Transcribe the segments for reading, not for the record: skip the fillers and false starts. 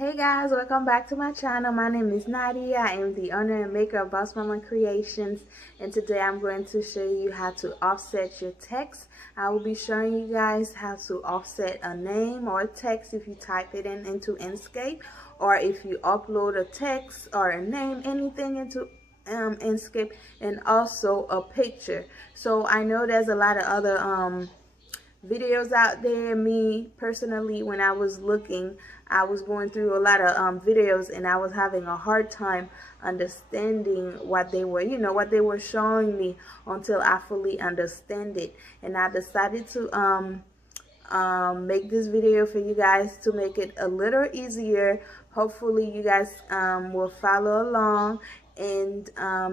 Hey guys, welcome back to my channel. My name is Nadia. I am the owner and maker of Boss Mama Creations, and today I'm going to show you how to offset your text. I will be showing you guys how to offset a name or a text if you type it into Inkscape, or if you upload a text or a name, anything into Inkscape, and also a picture. So I know there's a lot of other videos out there. Me personally, when I was looking, I was going through a lot of videos, and I was having a hard time understanding what they were, what they were showing me, until I fully understand it. And I decided to make this video for you guys to make it a little easier. Hopefully you guys will follow along. And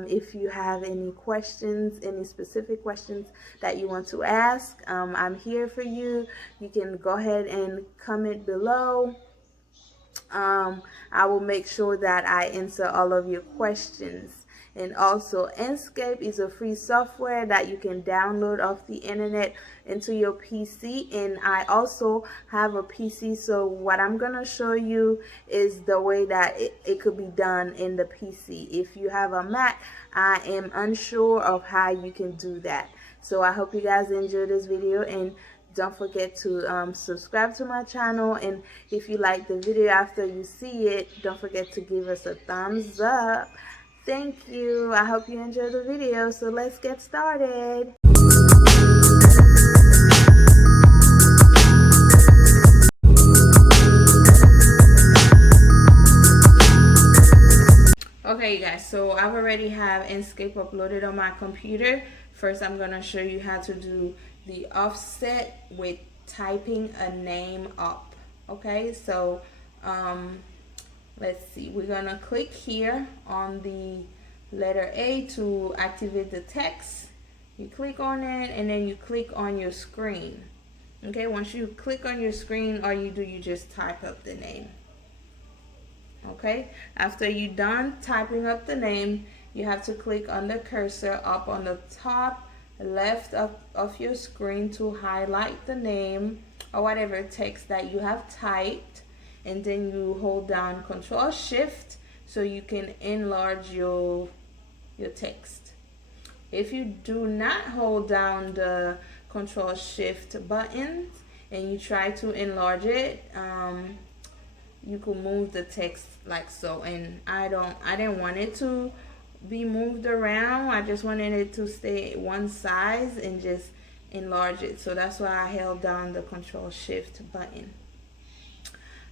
if you have any questions, any specific questions that you want to ask, I'm here for you. You can go ahead and comment below. I will make sure that I answer all of your questions. And also, Inkscape is a free software that you can download off the internet into your PC. And I also have a PC, so what I'm gonna show you is the way that it could be done in the PC. If you have a Mac, I am unsure of how you can do that. So I hope you guys enjoy this video, and don't forget to subscribe to my channel. And if you like the video after you see it, don't forget to give us a thumbs up. Thank you. I hope you enjoy the video. So let's get started. Okay, you guys, so I've already have Inkscape uploaded on my computer. First, I'm going to show you how to do the offset with typing a name up. Okay, so let's see. We're going to click here on the letter A to activate the text. You click on it, and then you click on your screen. Okay, once you click on your screen, all you do, you just type up the name. Okay, after you're done typing up the name, you have to click on the cursor up on the top left of your screen to highlight the name or whatever text that you have typed, and then you hold down Control-Shift so you can enlarge your text. If you do not hold down the Control-Shift buttons and you try to enlarge it, you could move the text like so, and I didn't want it to be moved around. I just wanted it to stay one size and just enlarge it. So that's why I held down the Control-Shift button.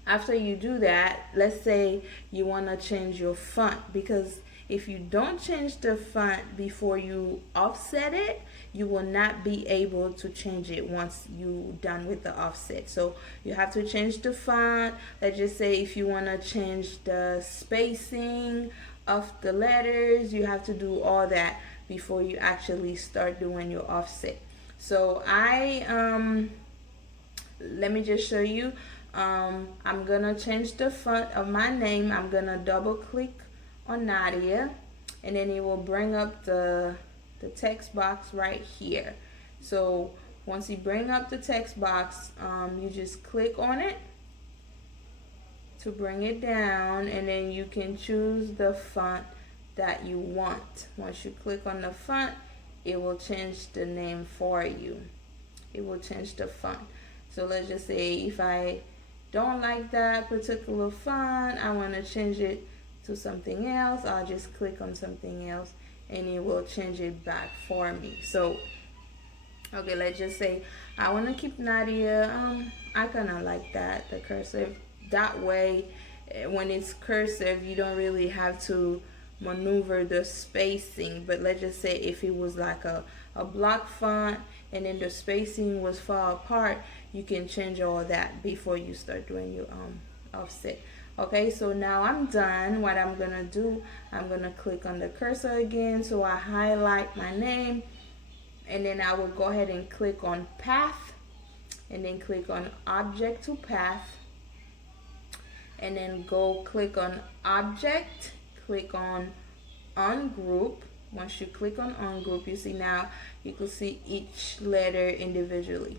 After you do that, let's say you want to change your font, because if you don't change the font before you offset it, you will not be able to change it once you're done with the offset. So you have to change the font. Let's just say if you want to change the spacing of the letters, you have to do all that before you actually start doing your offset. So let me just show you. I'm gonna change the font of my name. I'm gonna double click on Nadia, and then it will bring up the text box right here. So once you bring up the text box, you just click on it to bring it down, and then you can choose the font that you want. Once you click on the font, it will change the name for you. It will change the font. So let's just say if I don't like that particular font, I want to change it to something else, I'll just click on something else and it will change it back for me. So okay, let's just say I want to keep Nadia. I kind of like that, the cursive. That way when it's cursive, you don't really have to maneuver the spacing. But let's just say if it was like a block font and then the spacing was far apart, you can change all that before you start doing your offset. Okay, so now I'm done. What I'm gonna do, I'm gonna click on the cursor again, so I highlight my name, and then I will go ahead and click on path, and then click on object to path, and then go click on object, click on ungroup. Once you click on ungroup, you see now you can see each letter individually.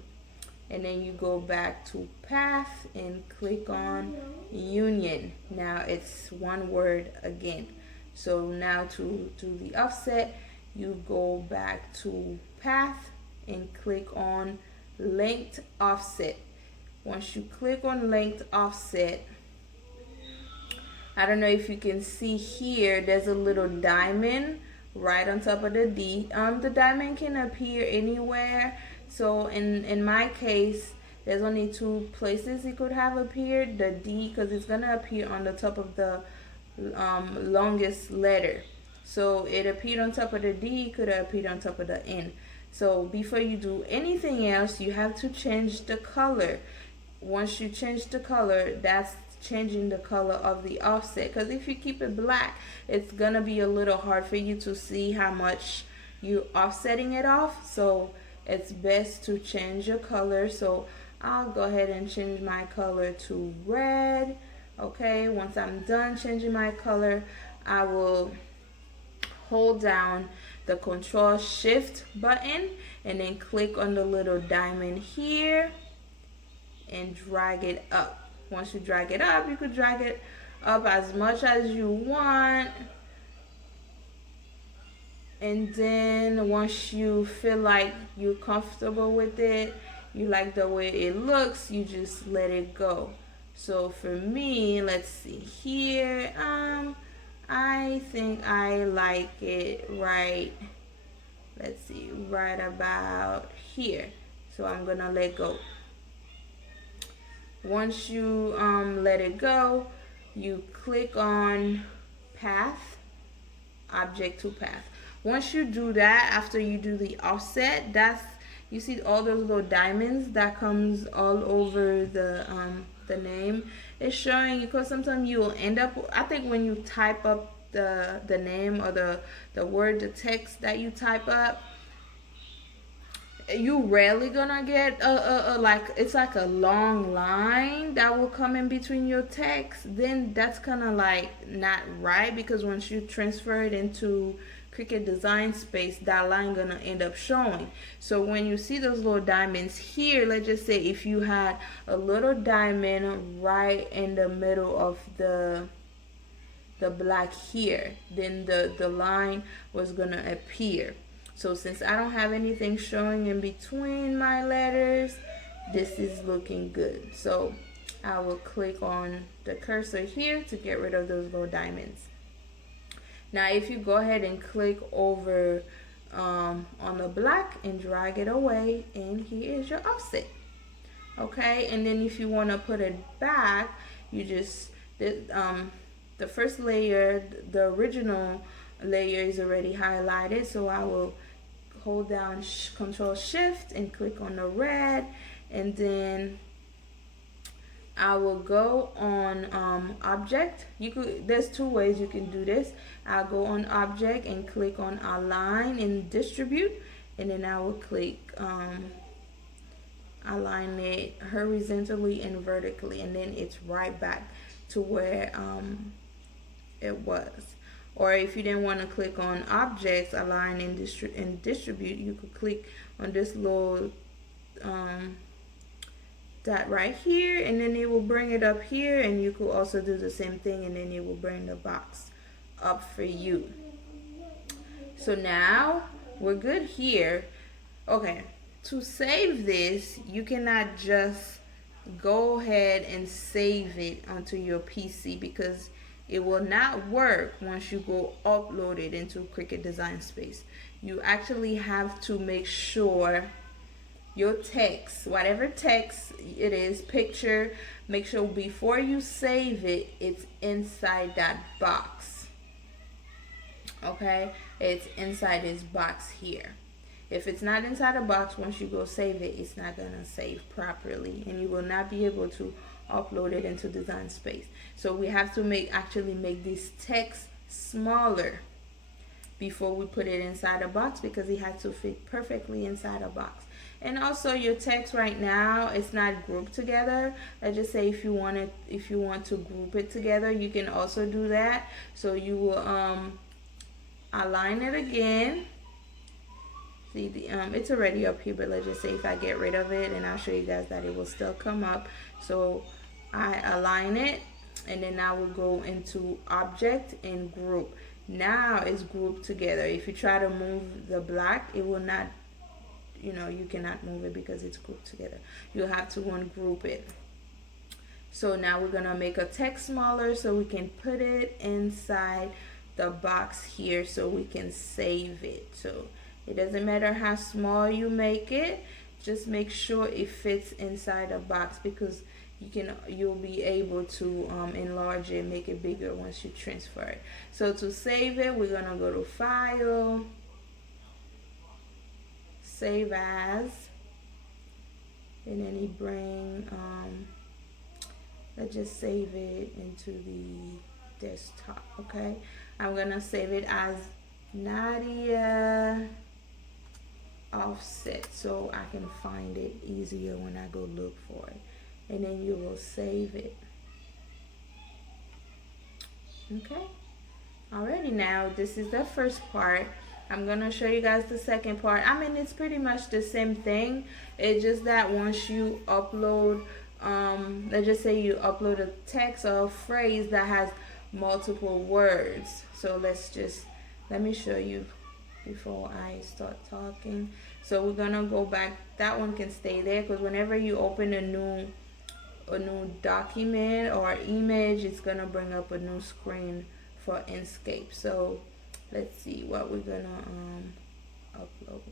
and then you go back to path and click on union. Now it's one word again. So now to do the offset, you go back to path and click on length offset. Once you click on length offset, I don't know if you can see here, there's a little diamond right on top of the D. The diamond can appear anywhere. So in my case, there's only two places it could have appeared. The D, because it's gonna appear on the top of the longest letter. So it appeared on top of the D, could have appeared on top of the N. So before you do anything else, you have to change the color. Once you change the color, that's changing the color of the offset, because if you keep it black, it's gonna be a little hard for you to see how much you're offsetting it off. So it's best to change your color. So I'll go ahead and change my color to red. Okay, once I'm done changing my color, I will hold down the Control-Shift button and then click on the little diamond here and drag it up. Once you drag it up, you could drag it up as much as you want. And then once you feel like you're comfortable with it, you like the way it looks, you just let it go. So for me, let's see here, I think I like it right, let's see, right about here. So I'm gonna let go. Once you let it go, you click on path, object to path. Once you do that, after you do the offset, that's, you see all those little diamonds that comes all over the name. It's showing you, because sometimes you will end up, I think when you type up the name or the word, the text that you type up, you rarely gonna get a like, it's like a long line that will come in between your text. Then that's kind of like not right, because once you transfer it into Cricut Design Space, that line gonna end up showing. So when you see those little diamonds here, let's just say if you had a little diamond right in the middle of the black here, then the line was gonna appear. So since I don't have anything showing in between my letters, this is looking good. So I will click on the cursor here to get rid of those little diamonds. Now if you go ahead and click over on the black and drag it away, and here is your offset. Okay, and then if you want to put it back, you just, the first layer, the original layer is already highlighted, so I will hold down Control-Shift and click on the red, and then I will go on object. You could, there's two ways you can do this. I'll go on object and click on align and distribute, and then I will click align it horizontally and vertically, and then it's right back to where it was. Or if you didn't want to click on objects, align and distribute, you could click on this little dot right here, and then it will bring it up here, and you could also do the same thing, and then it will bring the box up for you. So now we're good here. Okay, to save this, you cannot just go ahead and save it onto your PC, because it will not work once you go upload it into Cricut Design Space. You actually have to make sure your text, whatever text it is, picture, make sure before you save it, it's inside that box. Okay, it's inside this box here. If it's not inside a box, once you go save it, it's not gonna save properly, and you will not be able to upload it into Design Space. So we have to actually make this text smaller before we put it inside a box, because it has to fit perfectly inside a box. And also your text right now, it's not grouped together. Let's just say if you want to group it together, you can also do that. So you will align it again. see it's already up here, but let's just say if I get rid of it, and I'll show you guys that it will still come up. So I align it, and then I will go into object and group. Now it's grouped together. If you try to move the black, it will not, you cannot move it because it's grouped together. You'll have to ungroup it. So now we're gonna make a text smaller so we can put it inside the box here so we can save it. So it doesn't matter how small you make it, just make sure it fits inside a box, because you'll be able to enlarge it, make it bigger once you transfer it. So to save it, we're gonna go to File, Save As, and then you bring let's just save it into the desktop. Okay, I'm gonna save it as Nadia Offset so I can find it easier when I go look for it. And then you will save it. Okay, already. Now this is the first part. I'm gonna show you guys the second part. I mean, it's pretty much the same thing. It's just that once you upload, let's just say you upload a text or a phrase that has multiple words. So let me show you before I start talking. So we're gonna go back. That one can stay there, because whenever you open a new document or image, it's gonna bring up a new screen for Inkscape. So let's see what we're gonna upload.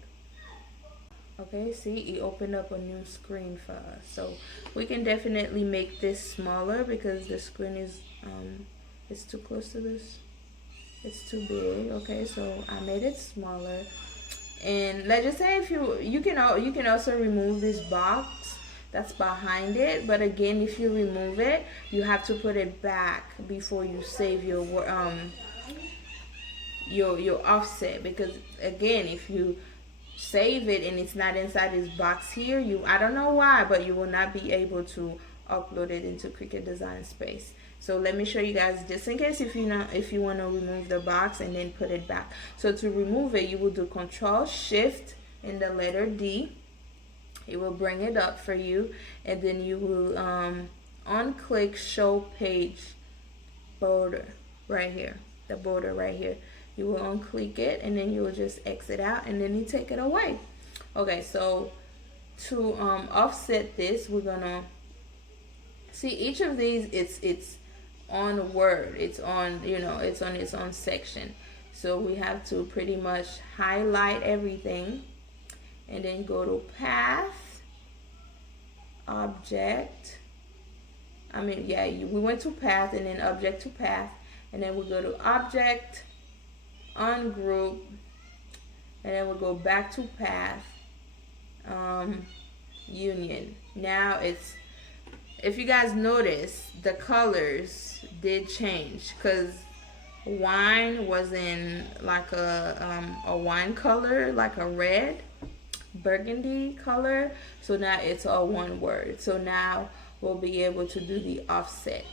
Okay, see, it opened up a new screen for us. So we can definitely make this smaller because the screen is it's too close to this. It's too big. Okay, so I made it smaller. And let's just say if you can also remove this box that's behind it, but again, if you remove it, you have to put it back before you save your offset, because again, if you save it and it's not inside this box here, I don't know why, but you will not be able to upload it into Cricut Design Space. So let me show you guys, just in case if you want to remove the box and then put it back. So to remove it, you will do Control Shift and the letter D. It will bring it up for you, and then you will unclick Show Page Border right here, the border right here. You will unclick it, and then you will just exit out, and then you take it away. Okay, so to offset this, we're gonna see each of these. It's on Word. It's on it's on its own section. So we have to pretty much highlight everything, and then go to Path, Object. We went to Path, and then Object to Path, and then we'll go to Object, Ungroup, and then we'll go back to Path, Union. Now if you guys notice, the colors did change, because wine was in like a wine color, like a red burgundy color. So now it's all one word. So now we'll be able to do the offset.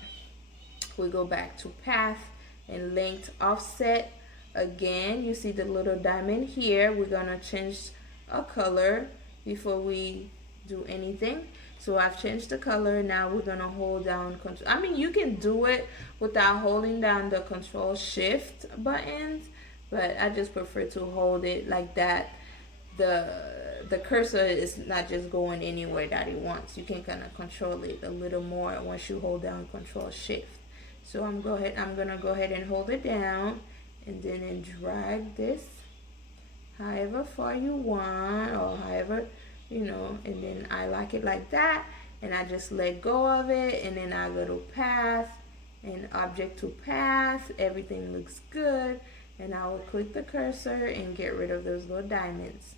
We go back to Path and Linked Offset. Again, you see the little diamond here. We're gonna change a color before we do anything. So I've changed the color. Now we're gonna hold down Control. You can do it without holding down the Control Shift buttons, but I just prefer to hold it like that. The cursor is not just going anywhere that it wants. You can kind of control it a little more once you hold down Control Shift. So I'm gonna go ahead and hold it down, and then drag this however far you want, or however, and then I like it like that, and I just let go of it, and then I go to Path and Object to Path. Everything looks good, and I will click the cursor and get rid of those little diamonds.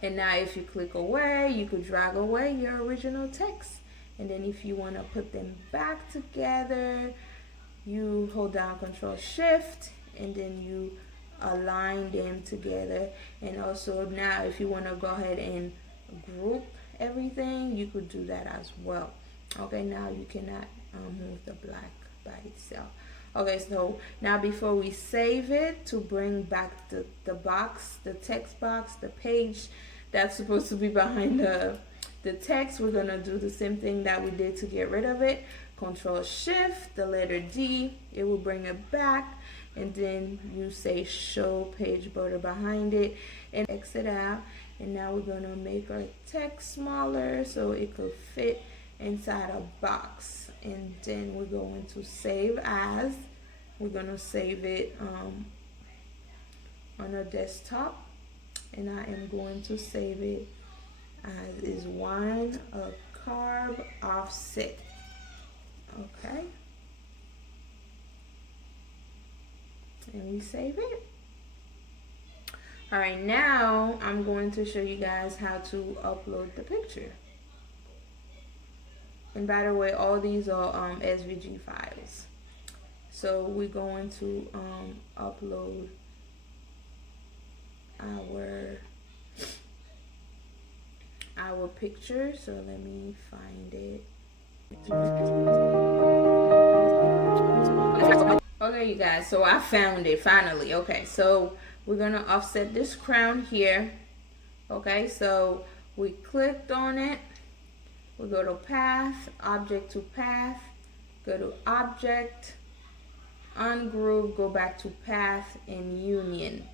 And now if you click away, you could drag away your original text, and then if you want to put them back together, you hold down Control Shift, and then you align them together. And also now if you want to go ahead and group everything, you could do that as well. Okay, now you cannot move the black by itself. Okay, so now before we save it, to bring back the box, the text box, the page that's supposed to be behind the text, we're gonna do the same thing that we did to get rid of it. Control Shift, the letter D, it will bring it back, and then you say show page border behind it and exit out. And now we're gonna make our text smaller so it could fit inside a box. And then we're going to save as. We're gonna save it on a desktop, and I am going to save it as is one a carb offset. Okay, and we save it. All right, now I'm going to show you guys how to upload the picture. And by the way, all these are SVG files. So we're going to upload our picture. So let me find it. Okay, you guys, so I found it finally. Okay, so we're gonna offset this crown here. Okay, so we clicked on it. We go to path, object to path, go to object, ungroup, go back to path and union.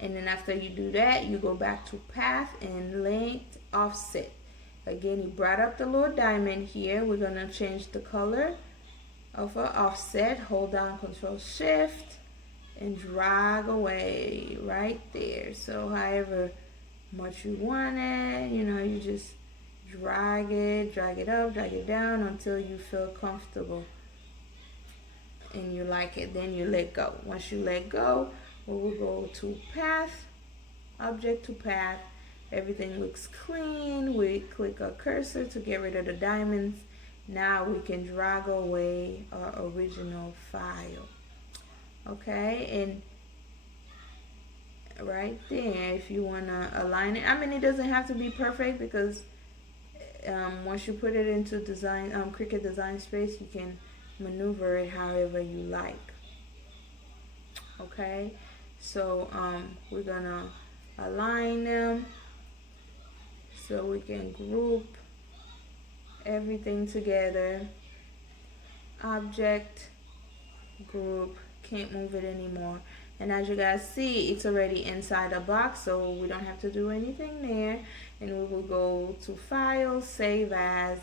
And then after you do that, you go back to path and length offset. Again, you brought up the little diamond here. We're gonna change the color of our offset. Hold down Control Shift and drag away right there. So however much you want it, you know, you just drag it up, drag it down until you feel comfortable and you like it. Then you let go. Once you let go, we will go to path, object to path. Everything looks clean. We click our cursor to get rid of the diamonds. Now we can drag away our original file. Okay, and right there, if you want to align it, I mean, it doesn't have to be perfect, because once you put it into design, Cricut Design Space, you can maneuver it however you like. Okay, so we're gonna align them so we can group everything together. Object, group, can't move it anymore. And as you guys see, it's already inside a box, so we don't have to do anything there. And we will go to File, Save As,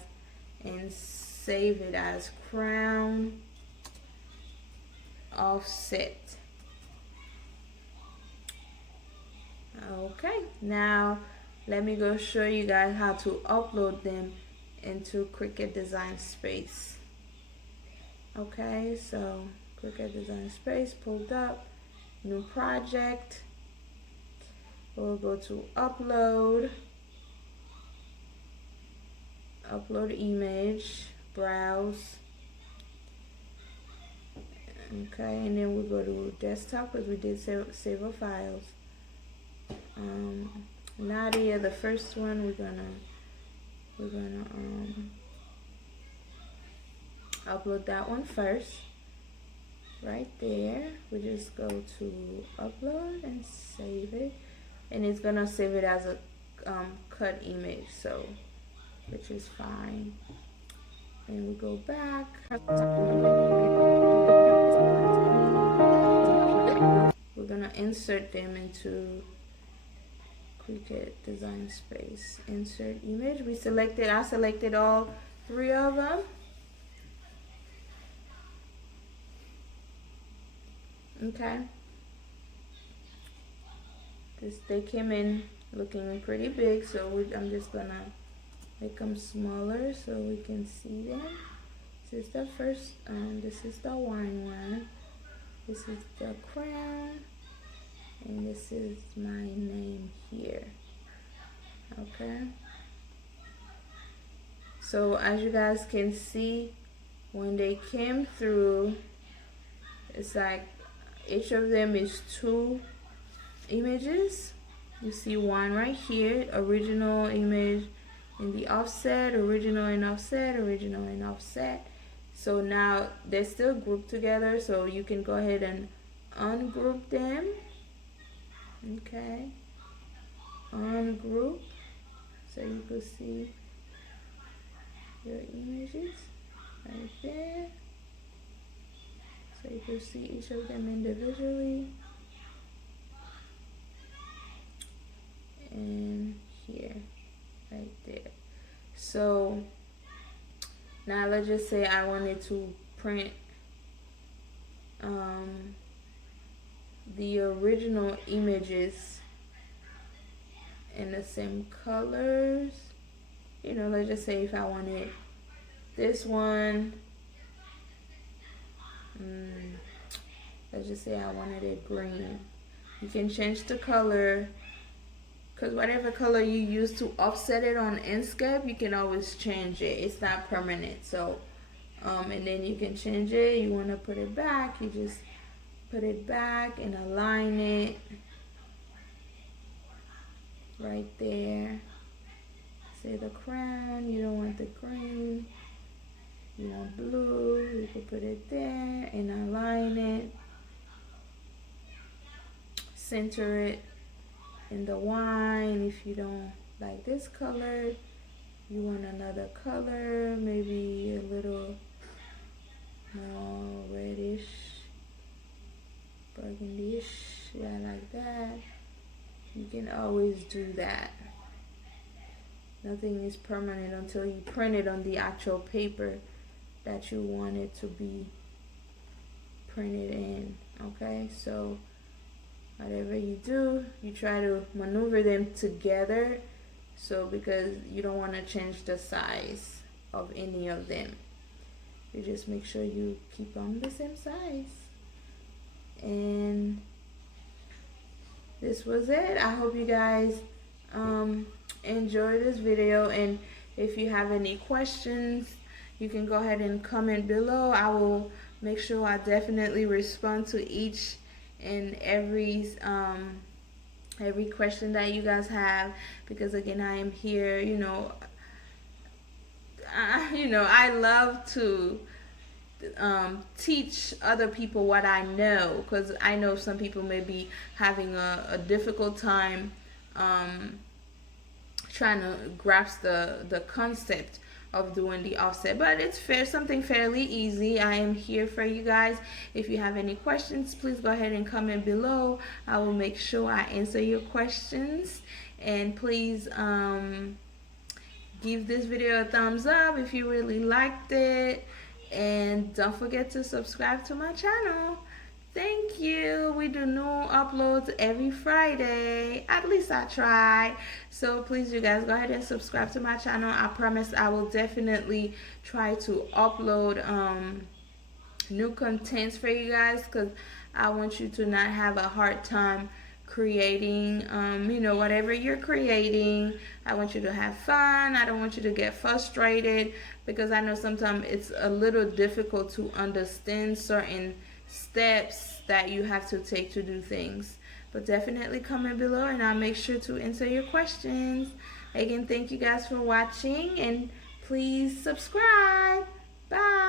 and save it as crown offset. Okay, now let me go show you guys how to upload them into Cricut Design Space. Okay, so Cricut Design Space pulled up, new project. We'll go to upload, upload image, browse. Okay, and then we'll go to desktop because we did save our files. Nadia, the first one, we're gonna upload that one first. Right there, we just go to upload and save it, and it's gonna save it as a cut image, so which is fine. And we go back. We're gonna insert them into Cricut Design Space. Insert image. I selected all 3 of them. Okay. They came in looking pretty big, so I'm just gonna make them smaller so we can see them. This is the first. This is the wine one. This is the crown, and this is my name here. Okay. So as you guys can see, when they came through, it's like each of them is 2 images. You see one right here, original image in the offset, original and offset, original and offset. So now they're still grouped together, so you can go ahead and ungroup them. Okay, ungroup, so you can see your images right there. So you can see each of them individually. And here, right there. So now let's just say I wanted to print the original images in the same colors. You know, let's just say if I wanted this one, let's just say I wanted it green. You can change the color, because whatever color you use to offset it on Inkscape, you can always change it. It's not permanent. So and then you can change it. You want to put it back, you just put it back and align it right there. Say the crown, you don't want the green, you want blue, you can put it there and align it. Center it in the wine. If you don't like this color, you want another color, maybe a little more reddish, burgundyish, yeah, like that. You can always do that. Nothing is permanent until you print it on the actual paper that you want it to be printed in. Okay, so whatever you do, you try to maneuver them together, so because you don't want to change the size of any of them. You just make sure you keep them the same size. And this was it. I hope you guys enjoy this video, and if you have any questions, you can go ahead and comment below. I will make sure I definitely respond to each and every question that you guys have, because again, I am here, I love to teach other people what I know, because I know some people may be having a difficult time trying to grasp the concept of doing the offset, but it's something fairly easy. I am here for you guys. If you have any questions, please go ahead and comment below. I will make sure I answer your questions, and please give this video a thumbs up if you really liked it, and don't forget to subscribe to my channel. Thank you. We do new uploads every Friday. At least I try. So please, you guys, go ahead and subscribe to my channel. I promise I will definitely try to upload new contents for you guys, because I want you to not have a hard time creating whatever you're creating. I want you to have fun. I don't want you to get frustrated, because I know sometimes it's a little difficult to understand certain steps that you have to take to do things. But definitely comment below and I'll make sure to answer your questions. Again, thank you guys for watching, and please subscribe. Bye.